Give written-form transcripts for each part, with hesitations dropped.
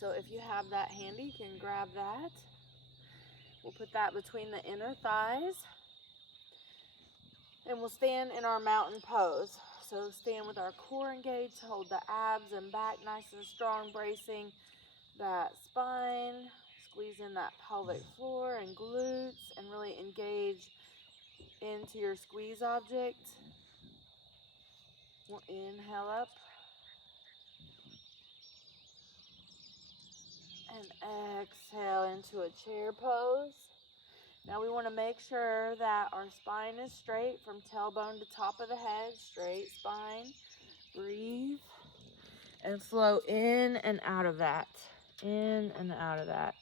So if you have that handy, you can grab that. We'll put that between the inner thighs. And we'll stand in our mountain pose. So stand with our core engaged, hold the abs and back nice and strong, bracing that spine, squeeze in that pelvic floor and glutes, and really engage into your squeeze object. We'll inhale up and exhale into a chair pose. Now we want to make sure that our spine is straight from tailbone to top of the head, straight spine. Breathe and flow in and out of that, in and out of that.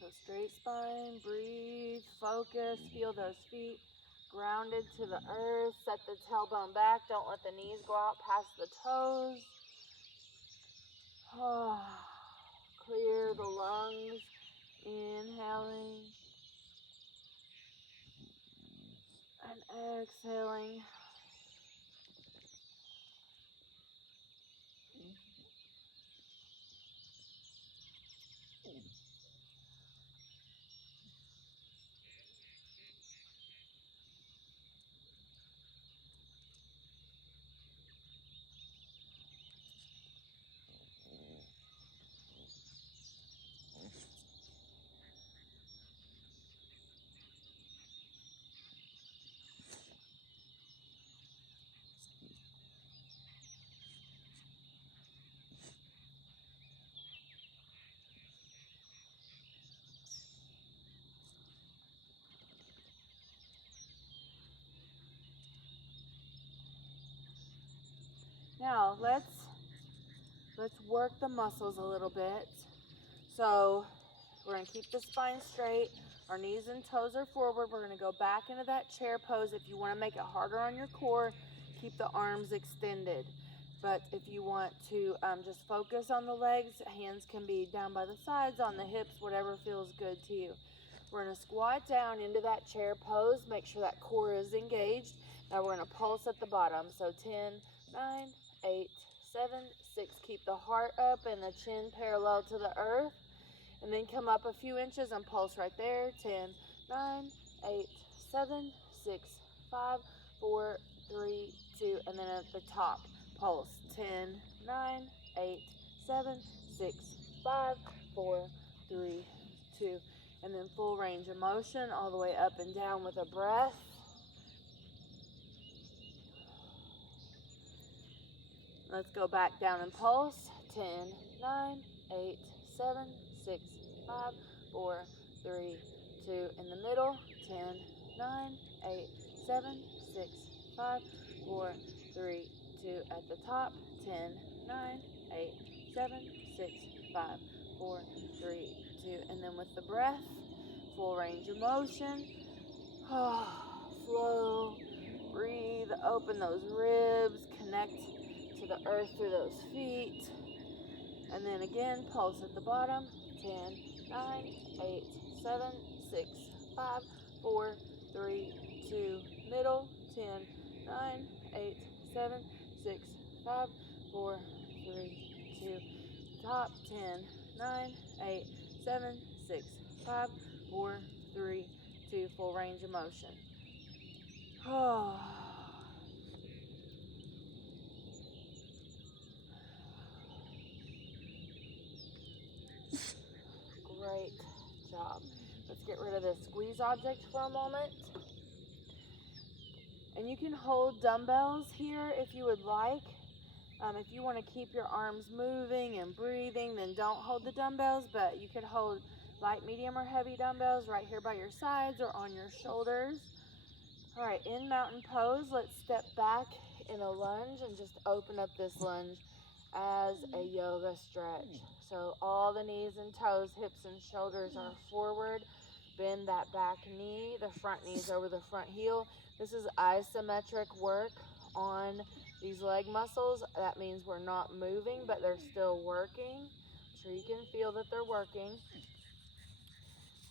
So straight spine, breathe, focus, feel those feet grounded to the earth. Set the tailbone back. Don't let the knees go out past the toes. Clear the lungs. Inhaling and exhaling. Now let's work the muscles a little bit. So we're going to keep the spine straight. Our knees and toes are forward. We're going to go back into that chair pose. If you want to make it harder on your core, keep the arms extended. But if you want to just focus on the legs, hands can be down by the sides, on the hips, whatever feels good to you. We're going to squat down into that chair pose. Make sure that core is engaged. Now we're going to pulse at the bottom. So 10, 9, 8, 7, 6. Keep the heart up and the chin parallel to the earth. And then come up a few inches and pulse right there. 10, 9, 8, 7, 6, 5, 4, 3, 2. And then at the top, pulse. 10, 9, 8, 7, 6, 5, 4, 3, 2. And then full range of motion all the way up and down with a breath. Let's go back down and pulse. 10, 9, 8, 7, 6, 5, 4, 3, 2. In the middle. 10, 9, 8, 7, 6, 5, 4, 3, 2. At the top. 10, 9, 8, 7, 6, 5, 4, 3, 2. And then with the breath, full range of motion. Flow. Breathe. Open those ribs. Connect to the earth through those feet. And then again, pulse at the bottom. 10, 9, 8, 7, 6, 5, 4, 3, 2. Middle. 10, 9, 8, 7, 6, 5, 4, 3, 2. Top. 10, 9, 8, 7, 6, 5, 4, 3, 2. Full range of motion. Great job. Let's get rid of this squeeze object for a moment. And you can hold dumbbells here if you would like. If you want to keep your arms moving and breathing, then don't hold the dumbbells, but you could hold light, medium, or heavy dumbbells right here by your sides or on your shoulders. All right, in mountain pose, let's step back in a lunge and just open up this lunge as a yoga stretch. So all the knees and toes, hips and shoulders are forward. Bend that back knee, the front knee's over the front heel. This is isometric work on these leg muscles. That means we're not moving, but they're still working. I'm sure you can feel that they're working.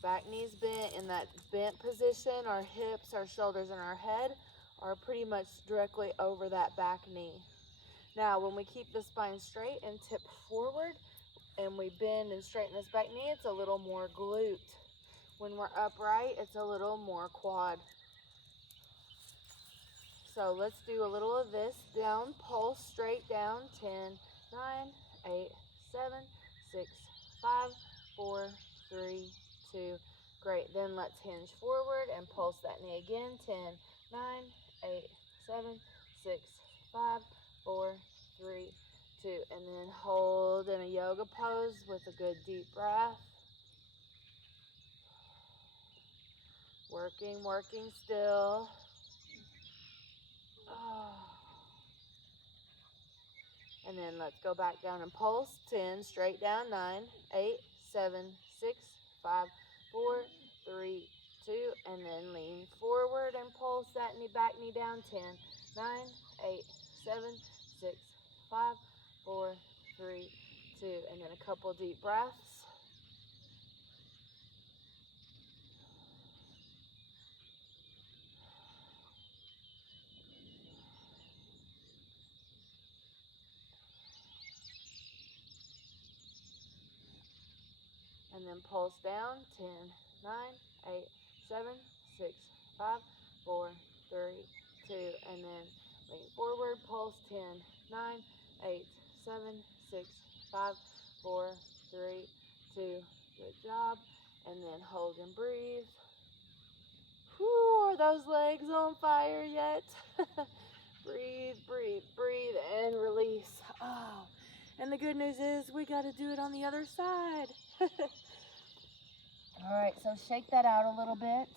Back knees bent. In that bent position, our hips, our shoulders, and our head are pretty much directly over that back knee. Now, when we keep the spine straight and tip forward, and we bend and straighten this back knee, it's a little more glute. When we're upright, it's a little more quad. So let's do a little of this. Down, pulse, straight down. 10, 9, 8, 7, 6, 5, 4, 3, 2. Great. Then let's hinge forward and pulse that knee again. 10, 9, 8, 7, 6, 5, 4, 3, 2. And then hold in a yoga pose with a good deep breath. Working still. And then let's go back down and pulse. 10, straight down. 9, 8, 7, 6, 5, 4, 3, 2. And then lean forward and pulse that knee, back knee down. 10, 9, 8, 7, 6, 5, 4, 3, 2. And then a couple deep breaths. And then pulse down. 10, 9, 8, 7, 6, 5, 4, 3, 2. And then lean forward, pulse. 10, 9, 8, 7, 6, 5, 4, 3, 2. Good job. And then hold and breathe. Whew, are those legs on fire yet? Breathe, breathe, breathe, and release. Oh, and the good news is we got to do it on the other side. All right, so shake that out a little bit.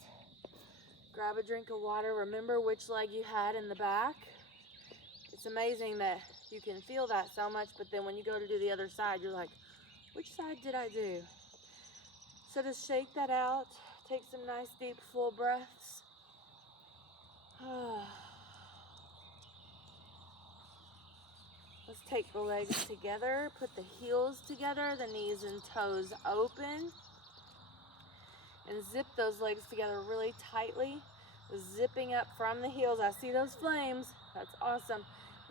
Grab a drink of water. Remember which leg you had in the back. It's amazing that you can feel that so much, but then when you go to do the other side, you're like, which side did I do? So just shake that out. Take some nice, deep, full breaths. Let's take the legs together. Put the heels together, the knees and toes open. And zip those legs together really tightly. Zipping up from the heels. I see those flames. That's awesome.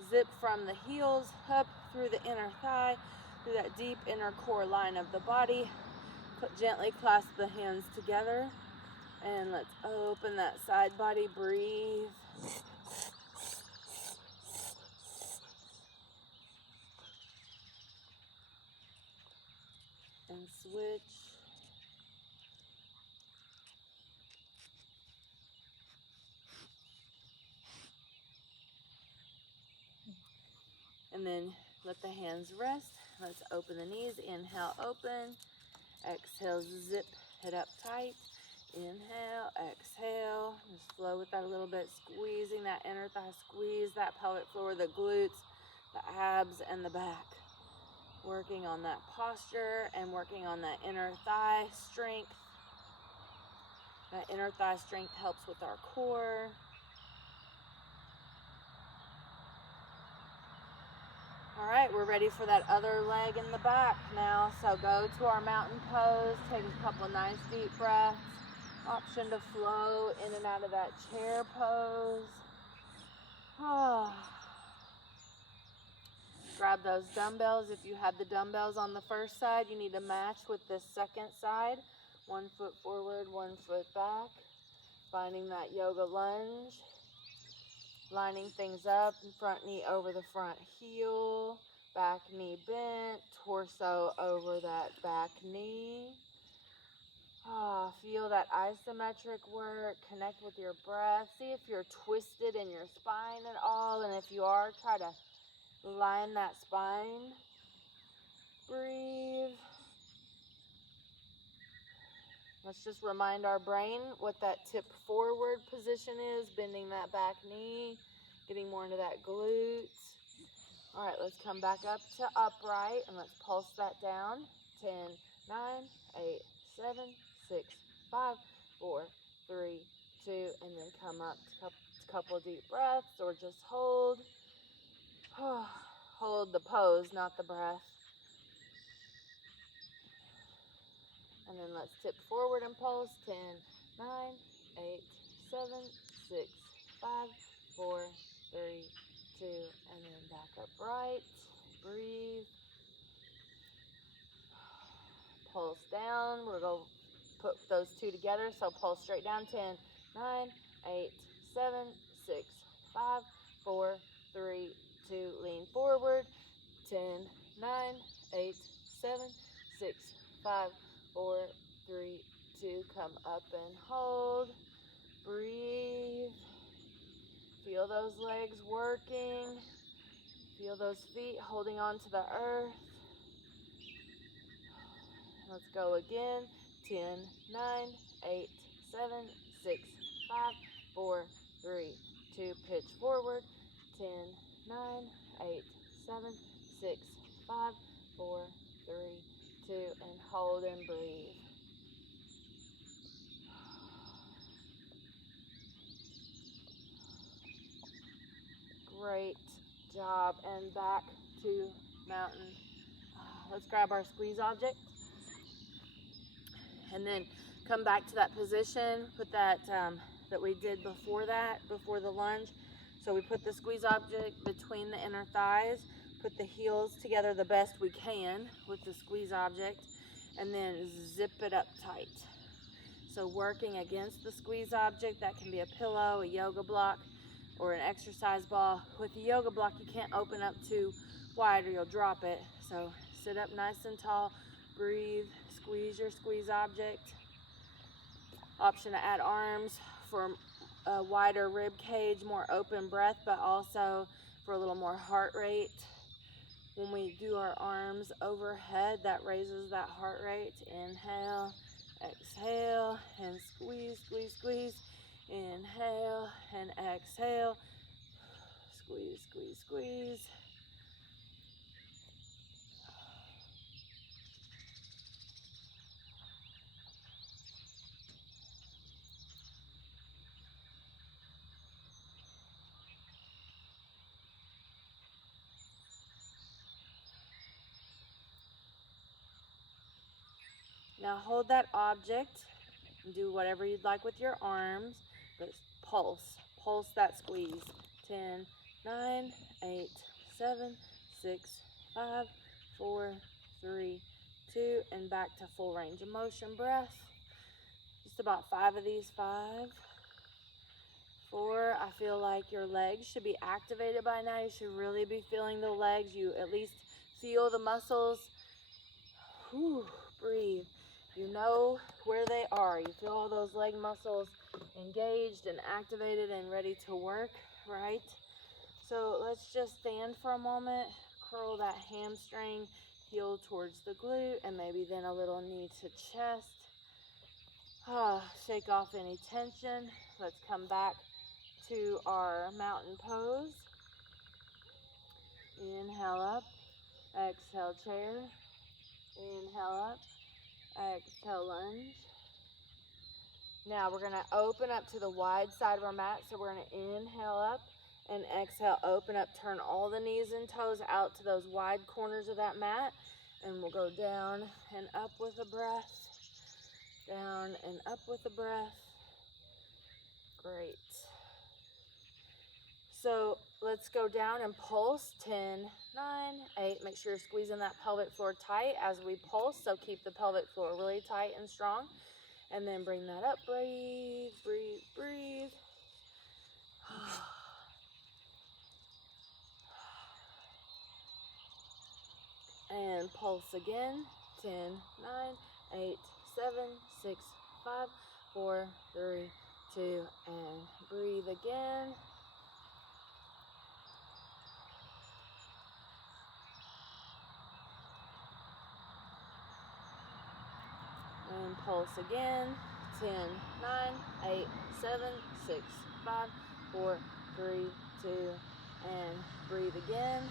Zip from the heels up through the inner thigh, through that deep inner core line of the body. Gently clasp the hands together. And let's open that side body. Breathe. And switch. And then let the hands rest. Let's open the knees. Inhale, open. Exhale, zip it up tight. Inhale, exhale. Just flow with that a little bit. Squeezing that inner thigh. Squeeze that pelvic floor, the glutes, the abs, and the back. Working on that posture and working on that inner thigh strength. That inner thigh strength helps with our core. All right, we're ready for that other leg in the back now. So go to our mountain pose. Take a couple nice deep breaths. Option to flow in and out of that chair pose. Grab those dumbbells. If you had the dumbbells on the first side, you need to match with this second side. 1 foot forward, 1 foot back. Finding that yoga lunge. Lining things up, front knee over the front heel, back knee bent, torso over that back knee. Feel that isometric work, connect with your breath. See if you're twisted in your spine at all, and if you are, try to line that spine. Breathe. Let's just remind our brain what that tip forward position is, bending that back knee, getting more into that glute. All right, let's come back up to upright and let's pulse that down. 10, 9, 8, 7, 6, 5, 4, 3, 2, and then come up to a couple deep breaths or just hold. Hold the pose, not the breath. And then let's tip forward and pulse. 10, 9, 8, 7, 6, 5, 4, 3, 2, and then back upright. Breathe. Pulse down. We're going to put those two together. So pulse straight down. 10, 9, 8, 7, 6, 5, 4, 3, 2. Lean forward. 10, 9, 8, 7, 6, 5, 4, 3, 2. Come up and hold. Breathe. Feel those legs working. Feel those feet holding on to the earth. Let's go again. 10, 9, 8, 7, 6, 5, 4, 3, 2. Pitch forward. 10, 9, 8, 7, 6, 5, 4, 3, 2. And hold and breathe. Great job. And back to mountain. Let's grab our squeeze object. And then come back to that position. Put that that we did before the lunge. So we put the squeeze object between the inner thighs. Put the heels together the best we can with the squeeze object. And then zip it up tight. So working against the squeeze object, that can be a pillow, a yoga block, or an exercise ball. With the yoga block, you can't open up too wide or you'll drop it. So sit up nice and tall, breathe, squeeze your squeeze object. Option to add arms for a wider rib cage, more open breath, but also for a little more heart rate. When we do our arms overhead, that raises that heart rate. Inhale, exhale, and squeeze, squeeze, squeeze. Inhale and exhale. Squeeze, squeeze, squeeze. Now hold that object and do whatever you'd like with your arms, but pulse. Pulse that squeeze. 10, 9, 8, 7, 6, 5, 4, 3, 2, and back to full range of motion breath. Just about 5 of these. 5, 4. I feel like your legs should be activated by now. You should really be feeling the legs. You at least feel the muscles. Whew, breathe. You know where they are. You feel all those leg muscles engaged and activated and ready to work, right? So let's just stand for a moment, curl that hamstring, heel towards the glute, and maybe then a little knee to chest. Shake off any tension. Let's come back to our mountain pose. Inhale up, exhale chair, inhale up, exhale lunge. Now we're going to open up to the wide side of our mat. So we're going to inhale up and exhale, open up, turn all the knees and toes out to those wide corners of that mat. And we'll go down and up with a breath. Down and up with a breath. Great. So let's go down and pulse. 10, 9, 8. Make sure you're squeezing that pelvic floor tight as we pulse. So keep the pelvic floor really tight and strong. And then bring that up. Breathe, breathe, breathe. And pulse again. 10, 9, 8, 7, 6, 5, 4, 3, 2, and breathe again. And pulse again. 10, 9, 8, 7, 6, 5, 4, 3, 2, and breathe again.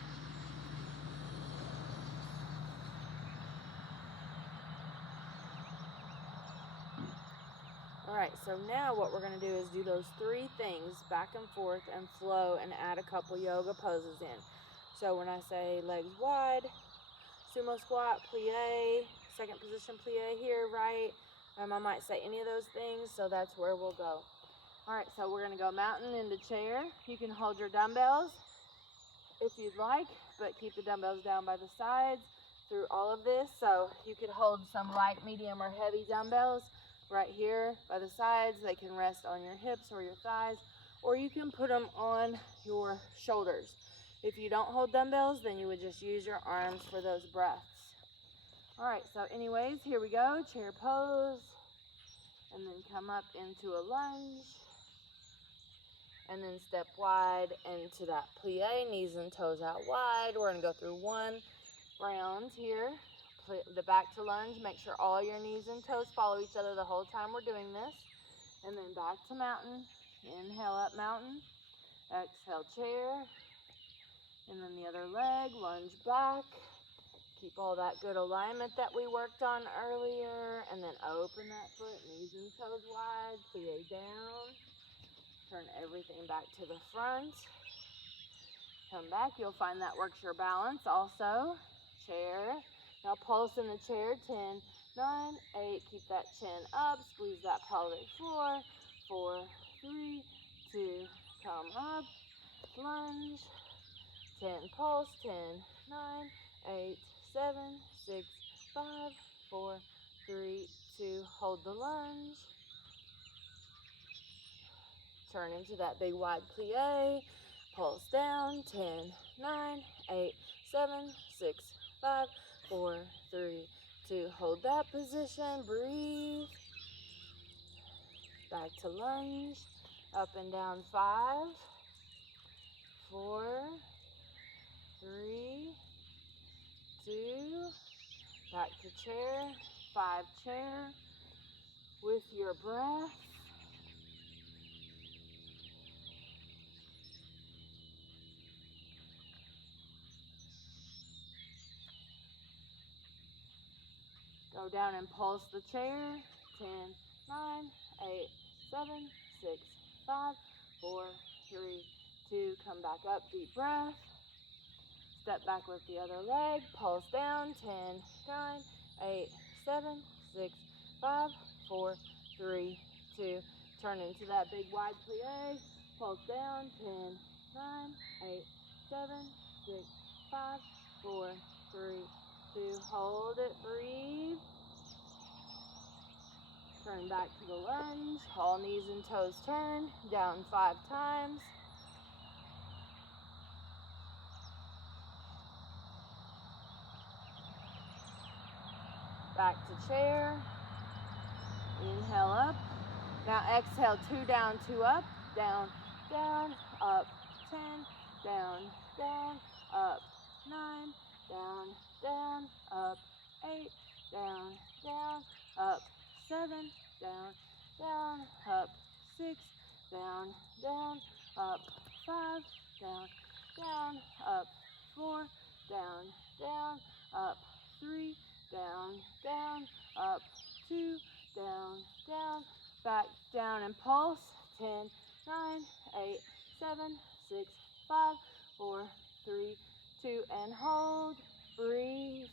All right, so now what we're going to do is do those 3 things back and forth and flow and add a couple yoga poses in. So when I say legs wide, sumo squat, plie, second position plie here, right? I might say any of those things, so that's where we'll go. All right, so we're gonna go mountain into chair. You can hold your dumbbells if you'd like, but keep the dumbbells down by the sides through all of this. So you could hold some light, medium, or heavy dumbbells right here by the sides. They can rest on your hips or your thighs, or you can put them on your shoulders. If you don't hold dumbbells, then you would just use your arms for those breaths. All right, so anyways, here we go, chair pose, and then come up into a lunge, and then step wide into that plie, knees and toes out wide. We're gonna go through one round here, the back to lunge. Make sure all your knees and toes follow each other the whole time we're doing this. And then back to mountain, inhale up mountain, exhale chair, and then the other leg, lunge back. Keep all that good alignment that we worked on earlier, and then open that foot, knees and toes wide, plie down. Turn everything back to the front. Come back, you'll find that works your balance also. Chair. Now pulse in the chair, 10, 9, 8. Keep that chin up, squeeze that pelvic floor. 4, 3, 2, come up, lunge. 10, pulse, 10, 9, 8, 7, 6, 5, 4, 3, 2, hold the lunge. Turn into that big wide plie. Pulse down, 10, 9, 8, 7, 6, 5, 4, 3, 2. Hold that position, breathe. Back to lunge, up and down, 5, 4, 3, 2. Back to chair, 5 chair with your breath. Go down and pulse the chair. 10, 9, 8, 7, 6, 5, 4, 3, 2. Come back up, deep breath. Step back with the other leg. Pulse down. 10, 9, 8, 7, 6, 5, 4, 3, 2. Turn into that big wide plie. Pulse down. 10, 9, 8, 7, 6, 5, 4, 3, 2. Hold it, breathe. Turn back to the lunge. All knees and toes turn. Down 5 times. Back to chair. Inhale up. Now exhale, 2 down, 2 up. Down, down, up, 10. Down, down, up, 9. Down, down, up, 8. Down, down, up, 7. Down, down, up, 6. Down, down, up, 5. Down, down, up, 4. Down, down, up, 3. Down, down, up, 2. Down, down, back down and pulse. 10, 9, 8, 7, 6, 5, 4, 3, 2, and hold. Breathe.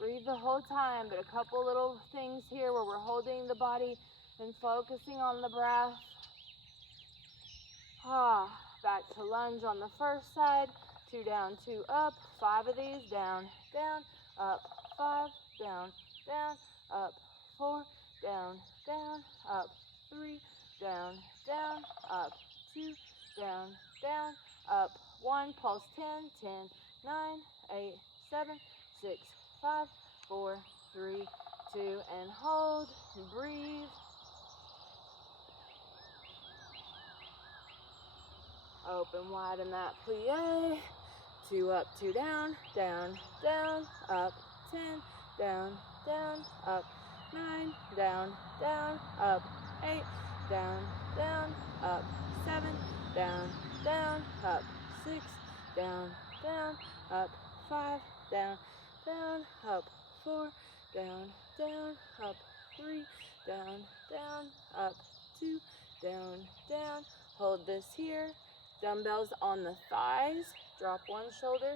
Breathe the whole time, but a couple little things here where we're holding the body and focusing on the breath. Back to lunge on the first side. 2 down, 2 up. 5 of these. Down, down, up, 5, down, down, up, 4, down, down, up, 3, down, down, up, 2, down, down, up, 1. Pulse 10, 10, 9, 8, 7, 6, 5, 4, 3, 2, and hold. Breathe. Open wide in that plie. 2 up, 2 down, down, down, up, 10, down, down, up, 9, down, down, up, 8, down, down, up, 7, down, down, up, 6, down, down, up, 5, down, down, up, 4, down, down, up, 3, down, down, up, 2, down, down. Hold this here. Dumbbells on the thighs. Drop one shoulder.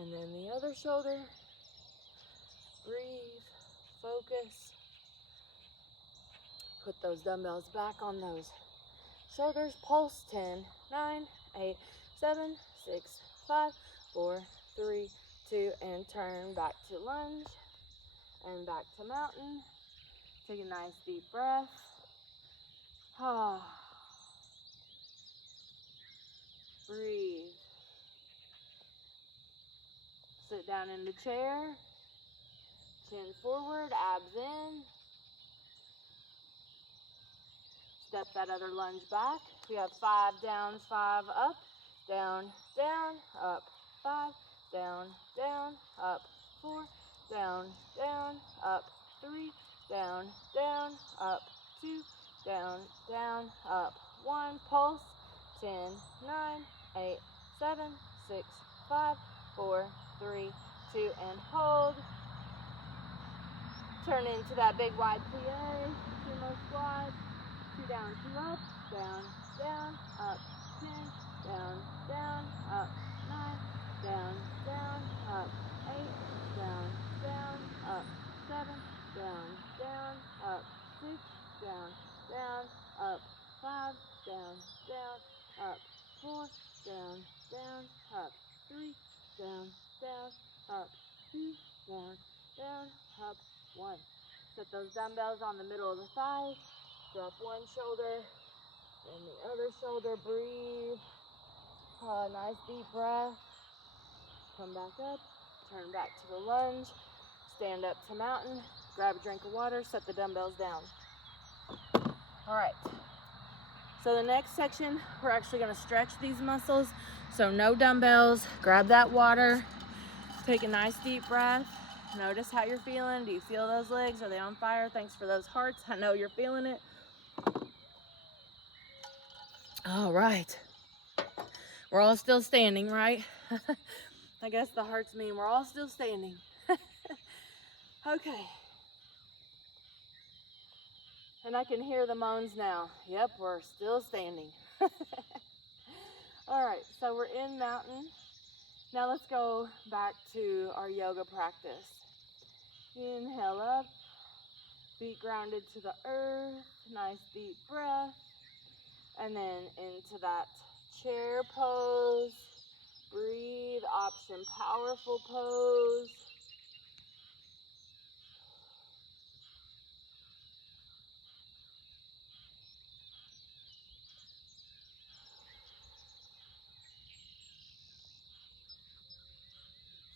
And then the other shoulder. Breathe, focus. Put those dumbbells back on those shoulders. Pulse. 10, 9, 8, 7, 6, 5, 4, 3, 2, and turn back to lunge and back to mountain. Take a nice deep breath. Breathe. Sit down in the chair. Chin forward, abs in. Step that other lunge back. We have 5 down, 5 up, down, down, up, 5, down, down, up, 4, down, down, up, 3, down, down, up, 2, down, down, up, 1. Pulse. 10, 9, 8, 7, 6, 5, 4, 3, 2, and hold. Turn into that big wide plie, sumo squat. 2 down, 2 up, down, down, up, 10, down, down, up, 9, down, down, up, 8, down, down, up, 7, down, down, up, 6, down, down, up, 5, down, down, up, 4, down, down, up, 3, down, down, up, 2, down, down, up, 1. Set those dumbbells on the middle of the thighs. Drop one shoulder, then the other shoulder. Breathe. Nice deep breath. Come back up. Turn back to the lunge. Stand up to mountain. Grab a drink of water. Set the dumbbells down. All right. So the next section, we're actually going to stretch these muscles. So no dumbbells. Grab that water. Take a nice deep breath. Notice how you're feeling. Do you feel those legs? Are they on fire? Thanks for those hearts. I know you're feeling it. All right. We're all still standing, right? I guess the hearts mean we're all still standing. Okay. And I can hear the moans now. Yep, we're still standing. All right, so we're in mountain. Now let's go back to our yoga practice. Inhale up, feet grounded to the earth, nice deep breath. And then into that chair pose. Breathe, option, powerful pose.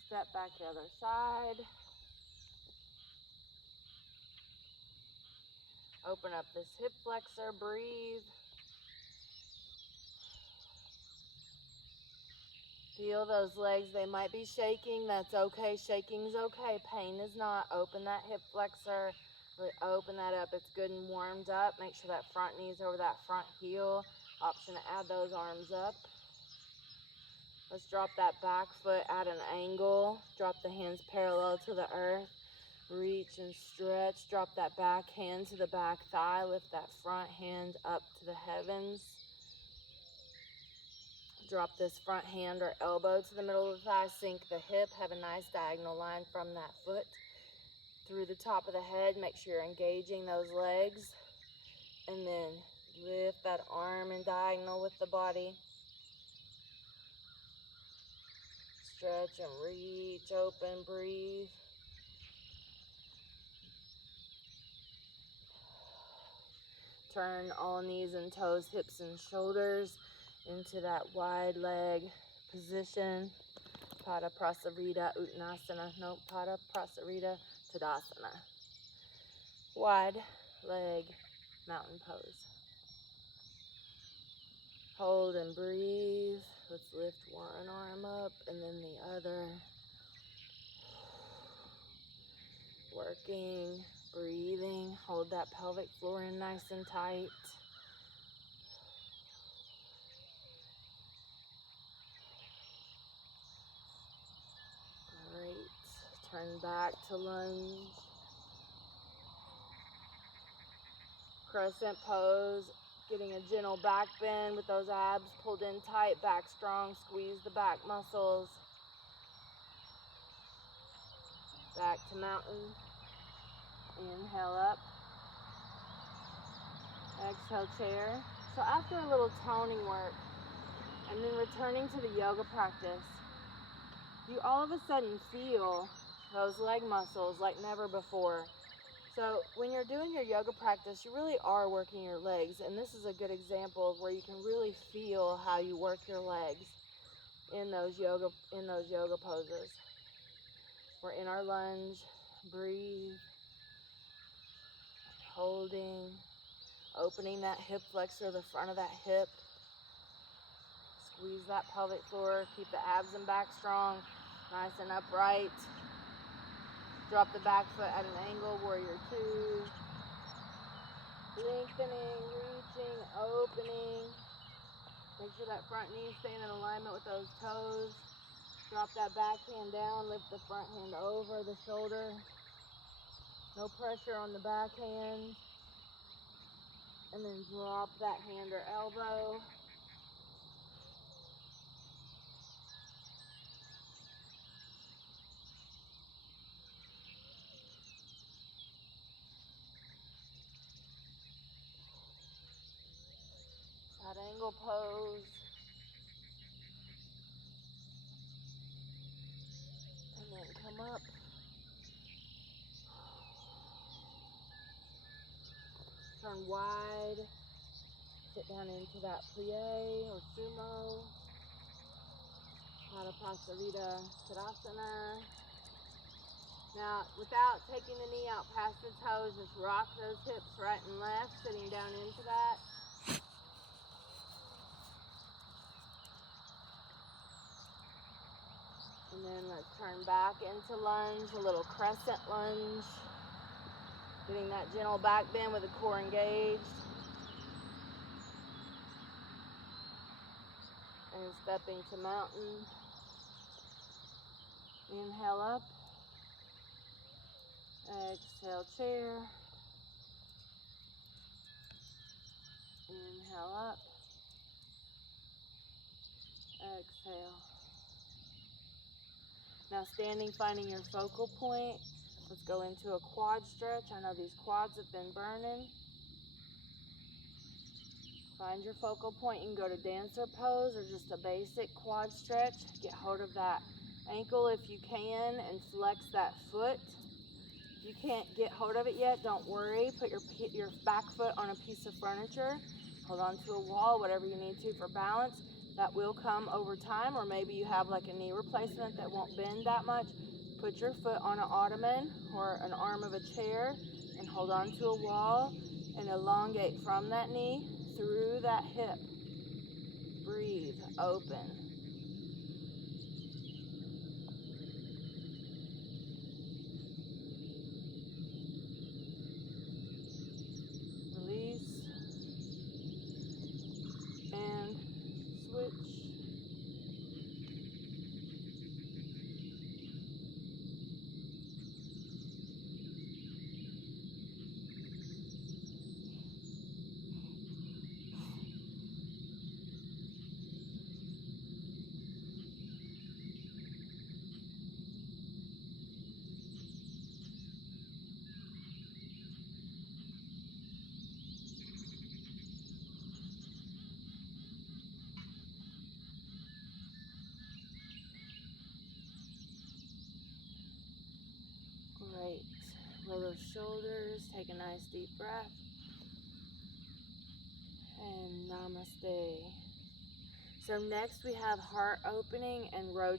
Step back to the other side. Open up this hip flexor, breathe. Feel those legs, they might be shaking, that's okay, shaking's okay, pain is not. Open that hip flexor, really open that up, it's good and warmed up. Make sure that front knee's over that front heel. Option to add those arms up. Let's drop that back foot at an angle. Drop the hands parallel to the earth. Reach and stretch. Drop that back hand to the back thigh. Lift that front hand up to the heavens. Drop this front hand or elbow to the middle of the thigh. Sink the hip. Have a nice diagonal line from that foot through the top of the head. Make sure you're engaging those legs. And then lift that arm in diagonal with the body. Stretch and reach, open, breathe. Turn all knees and toes, hips and shoulders into that wide leg position. Pada Prasarita Uttanasana. No, Pada Prasarita Tadasana. Wide leg mountain pose. Hold and breathe. Let's lift one arm up and then the other. Working, breathing. Hold that pelvic floor in nice and tight. Great. Turn back to lunge. Crescent pose. Getting a gentle back bend with those abs pulled in tight. Back strong. Squeeze the back muscles. Back to mountain. Inhale up. Exhale, chair. So after a little toning work and then returning to the yoga practice, you all of a sudden feel those leg muscles like never before. So when you're doing your yoga practice, you really are working your legs, and this is a good example of where you can really feel how you work your legs in those yoga poses. We're in our lunge. Breathe. Holding. Opening that hip flexor, the front of that hip. Squeeze that pelvic floor. Keep the abs and back strong. Nice and upright. Drop the back foot at an angle, warrior two. Lengthening, reaching, opening. Make sure that front knee staying in alignment with those toes. Drop that back hand down, lift the front hand over the shoulder. No pressure on the back hand. And then drop that hand or elbow. Side angle pose. And then come up. Turn wide. Sit down into that plie or sumo. Padapasarita Tadasana. Now, without taking the knee out past the toes, just rock those hips right and left, sitting down into that. And then let's turn back into lunge, a little crescent lunge. Getting that gentle back bend with the core engaged. And stepping to mountain. Inhale up. Exhale, chair. Inhale up. Exhale. Now standing, finding your focal point. Let's go into a quad stretch. I know these quads have been burning. Find your focal point. You can go to dancer pose or just a basic quad stretch. Get hold of that ankle if you can and flex that foot. If you can't get hold of it yet, don't worry. Put your back foot on a piece of furniture. Hold on to a wall, whatever you need to for balance. That will come over time, or maybe you have like a knee replacement that won't bend that much. Put your foot on an ottoman or an arm of a chair and hold on to a wall and elongate from that knee through that hip. Breathe, open. Release and switch. Great. Roll those shoulders. Take a nice deep breath. And namaste. So next we have heart opening and rotating.